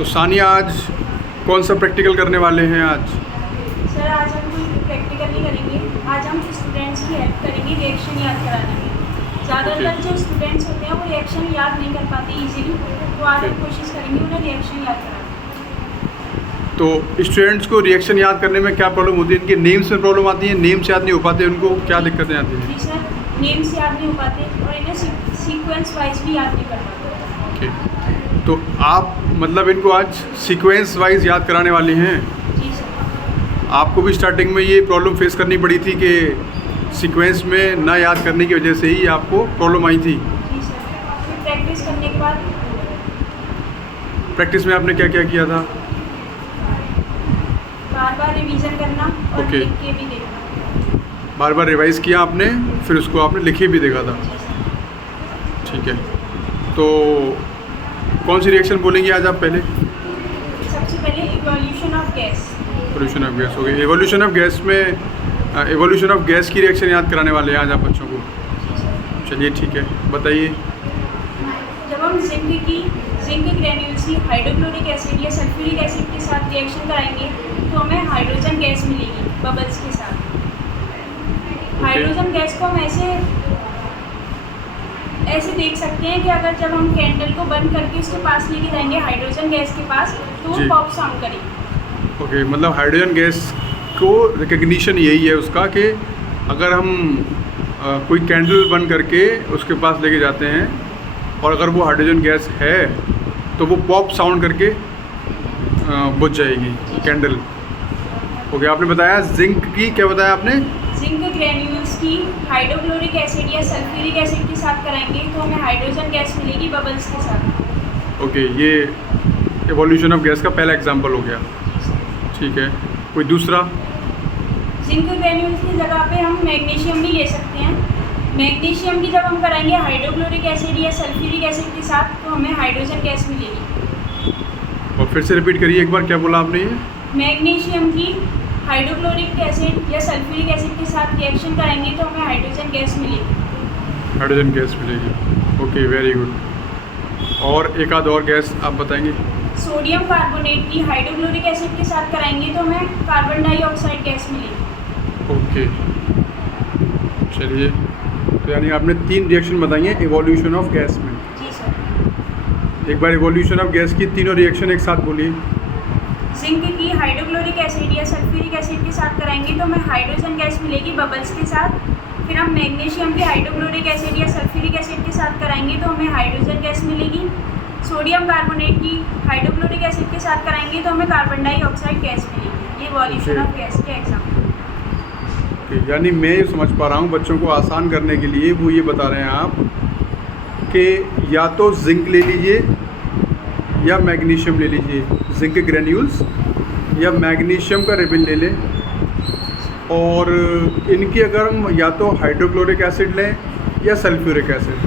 तो सानिया आज कौन सा प्रैक्टिकल करने वाले हैं आज? सर आज हम कोई प्रैक्टिकल नहीं करेंगे। आज हम स्टूडेंट्स की हेल्प करेंगे रिएक्शन याद कराने में। ज़्यादातर जो स्टूडेंट्स होते हैं वो रिएक्शन याद नहीं कर पाते इजीली, तो आज हम कोशिश करेंगे उन्हें रिएक्शन याद कराने। तो स्टूडेंट्स को रिएक्शन याद करने में क्या प्रॉब्लम होती है? इनके नेम्स में प्रॉब्लम आती है, नेम्स याद नहीं हो पाते, उनको क्या दिक्कतें आती हैं? जी सर, नेम्स याद नहीं हो पाते और इन्हें सीक्वेंस वाइज भी याद नहीं कर पाते। तो आप मतलब इनको आज सीक्वेंस वाइज याद कराने वाले हैं। जी सर। आपको भी स्टार्टिंग में ये प्रॉब्लम फेस करनी पड़ी थी कि सीक्वेंस में ना याद करने की वजह से ही आपको प्रॉब्लम आई थी। जी सर, फिर प्रैक्टिस करने के बाद प्रैक्टिस में आपने क्या क्या किया था? बार बार रिवीजन करना और ओके। लिख के भी देखना। बार बार रिवाइज किया आपने, फिर उसको आपने लिखे भी देखा था। जी सर। ठीक है, तो कौन सी रिएक्शन बोलेंगे आज आप? पहले सबसे पहले evolution of gas. Evolution of gas हो गई। एवोल्यूशन ऑफ गैस में एवोल्यूशन ऑफ गैस की रिएक्शन याद कराने वाले हैं आज आप बच्चों को। चलिए ठीक है, बताइए। जब हम जिंक ग्रेन्यूल्स की हाइड्रोक्लोरिक एसिड या सल्फ्यूरिक एसिड के साथ रिएक्शन कराएंगे तो हमें हाइड्रोजन गैस मिलेगी बबल्स के साथ। हाइड्रोजन गैस को हम ऐसे देख सकते हैं कि अगर जब हम कैंडल को बंद करके उसके पास लेके जाएंगे हाइड्रोजन गैस के पास तो जी। वो पॉप साउंड करेगी। ओके, मतलब हाइड्रोजन गैस को रिकग्निशन यही है उसका कि अगर हम कोई कैंडल बंद करके उसके पास लेके जाते हैं और अगर वो हाइड्रोजन गैस है तो वो पॉप साउंड करके बुझ जाएगी कैंडल। ओके, आपने बताया जिंक की, क्या बताया आपने? जिंक ग्रेन्यूल्स की हाइड्रोक्लोरिक एसिड या सल्फ्यूरिक एसिड के साथ कराएंगे तो हमें हाइड्रोजन गैस मिलेगी बबल्स के साथ। ओके, ये एवोल्यूशन ऑफ गैस का पहला एग्जांपल हो गया। ठीक है, कोई दूसरा? जिंक ग्रेन्यूल्स की जगह पे हम मैग्नीशियम भी ले सकते हैं। मैग्नीशियम की जब हम कराएंगे हाइड्रोक्लोरिक एसिड या सल्फ्यूरिक एसिड के साथ तो हमें हाइड्रोजन गैस मिलेगी। और फिर से रिपीट करिए एक बार, क्या बोला आपने? ये मैग्नीशियम की हाइड्रोक्लोरिक एसिड या सल्फ्यूरिक एसिड के साथ रिएक्शन कराएंगे तो हमें हाइड्रोजन गैस मिलेगी। हाइड्रोजन गैस मिलेगी। Okay, very good. और एक आध और गैस आप बताएंगे? सोडियम कार्बोनेट की हाइड्रोक्लोरिक एसिड के साथ कराएंगे तो हमें कार्बन डाइऑक्साइड गैस मिलेगी। ओके, चलिए, तो यानी आपने 3 रिएक्शन बताई हैं एवोल्यूशन ऑफ गैस में। जी सर। एक बार एवोल्यूशन ऑफ गैस की तीनों रिएक्शन एक साथ बोलिए। जिंक की हाइड्रोक्लोरिक एसिड या सल्फ्यूरिक एसिड के साथ कराएंगे तो हमें हाइड्रोजन गैस मिलेगी बबल्स के साथ। फिर हम मैग्नीशियम की हाइड्रोक्लोरिक एसिड या सल्फ्यूरिक एसिड के साथ कराएंगे तो हमें हाइड्रोजन गैस मिलेगी। सोडियम कार्बोनेट की हाइड्रोक्लोरिक एसिड के साथ कराएंगे तो हमें कार्बन डाइऑक्साइड गैस मिलेगी। ये इवोल्यूशन ऑफ गैस के एग्जाम्पल। यानी मैं ये समझ पा रहा हूँ, बच्चों को आसान करने के लिए वो ये बता रहे हैं आप कि या तो जिंक ले लीजिए या मैग्नीशियम ले लीजिए, जिंक ग्रेन्यूल्स या मैग्नीशियम का रिबन ले लें, और इनकी अगर हम या तो हाइड्रोक्लोरिक एसिड लें या सल्फ्यूरिक एसिड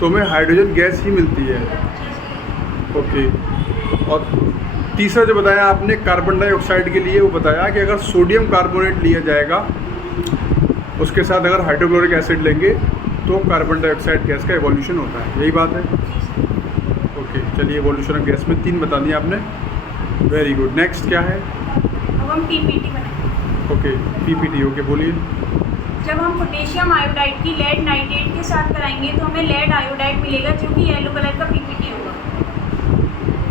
तो हमें हाइड्रोजन गैस ही मिलती है। ओके, और तीसरा जो बताया आपने कार्बन डाइऑक्साइड के लिए, वो बताया कि अगर सोडियम कार्बोनेट लिया जाएगा उसके साथ अगर हाइड्रोक्लोरिक एसिड लेंगे तो कार्बन डाइऑक्साइड गैस का एवोल्यूशन होता है। यही बात है? ओके, चलिए, एवोल्यूशन ऑफ गैस में 3 बता दिए आपने। Very good. नेक्स्ट क्या है? अब हम पीपीटी बनाएंगे। Okay, PPT. ओके, बोलिए। जब हम पोटेशियम आयोडाइड की लेड नाइट्रेट के साथ कराएंगे तो हमें लेड आयोडाइड मिलेगा जो कि येलो कलर का पीपीटी होगा।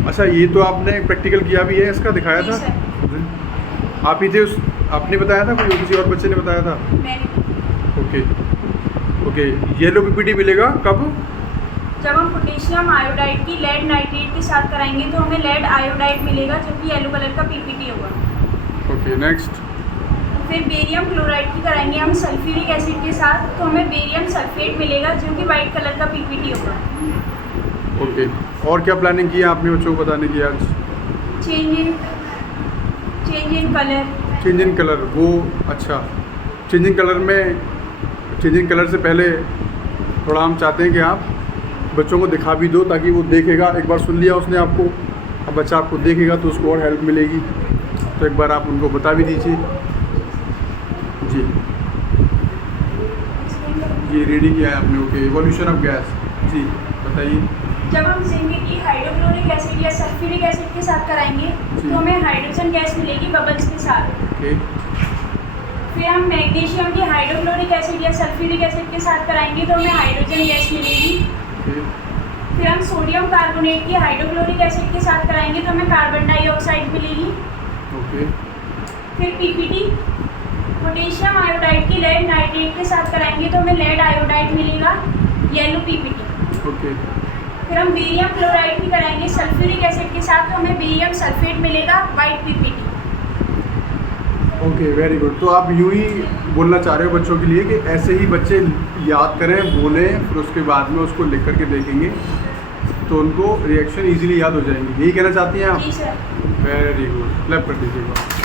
अच्छा, ये तो आपने प्रैक्टिकल किया भी है, इसका दिखाया जी था? सर। आप ही थे आपने बताया था, कोई किसी और बच्चे ने बताया था? मैंने ओके ओके, येलो पीपीटी मिलेगा कब? जब हम पोटेशियम आयोडाइड की लेड नाइट्रेट के साथ कराएंगे तो हमें लेड आयोडाइड मिलेगा जो कि येलो कलर का पीपीटी होगा। Okay, next. फिर बेरियम क्लोराइड की कराएंगे हम सल्फ्यूरिक एसिड के साथ तो हमें बेरियम सल्फेट मिलेगा जो कि वाइट कलर का पीपीटी होगा। ओके, और क्या प्लानिंग की है आपने बच्चों को बताने की आज? Change in colour. Change in colour, वो अच्छा, चेंज इन कलर में, चेंज इन कलर से पहले थोड़ा हम चाहते हैं कि आप बच्चों को दिखा भी दो ताकि वो देखेगा। एक बार सुन लिया उसने आपको, अब बच्चा आपको देखेगा तो उसको और हेल्प मिलेगी, तो एक बार आप उनको बता भी दीजिए। जी, ये रीडिंग किया है आपने। Okay, evolution of gas. जी, बताइए। जब हम जिंक की हाइड्रोक्लोरिक एसिड या सल्फ्यूरिक एसिड के साथ कराएंगे तो हमें हाइड्रोजन गैस मिलेगी बबल्स के साथ। ओके। फिर हम मैग्नीशियम की हाइड्रोक्लोरिक एसिड या सल्फ्यूरिक एसिड के साथ कराएंगे तो हमें हाइड्रोजन गैस मिलेगी। ओके। फिर हम सोडियम कार्बोनेट की हाइड्रोक्लोरिक एसिड के साथ कराएंगे तो हमें कार्बन डाइऑक्साइड मिलेगी। ओके। फिर पीपीटी पोटेशियम आयोडाइड की लेड नाइट्रेट के साथ कराएंगे तो हमें लेड आयोडाइड मिलेगा, येलो पीपीटी। ओके। फिर हम बेरियम क्लोराइड की कराएंगे सल्फ्यूरिक एसिड के साथ तो हमें बेरियम सल्फेट मिलेगा, white PPT. Okay, very good. तो आप यूँ ही बोलना चाह रहे हो बच्चों के लिए कि ऐसे ही बच्चे याद करें, बोलें, फिर उसके बाद में उसको लिख करके देखेंगे तो उनको रिएक्शन इजीली याद हो जाएंगे। यही कहना चाहती हैं आप? जी सर। वेरी गुड, क्लैप कर दीजिएगा।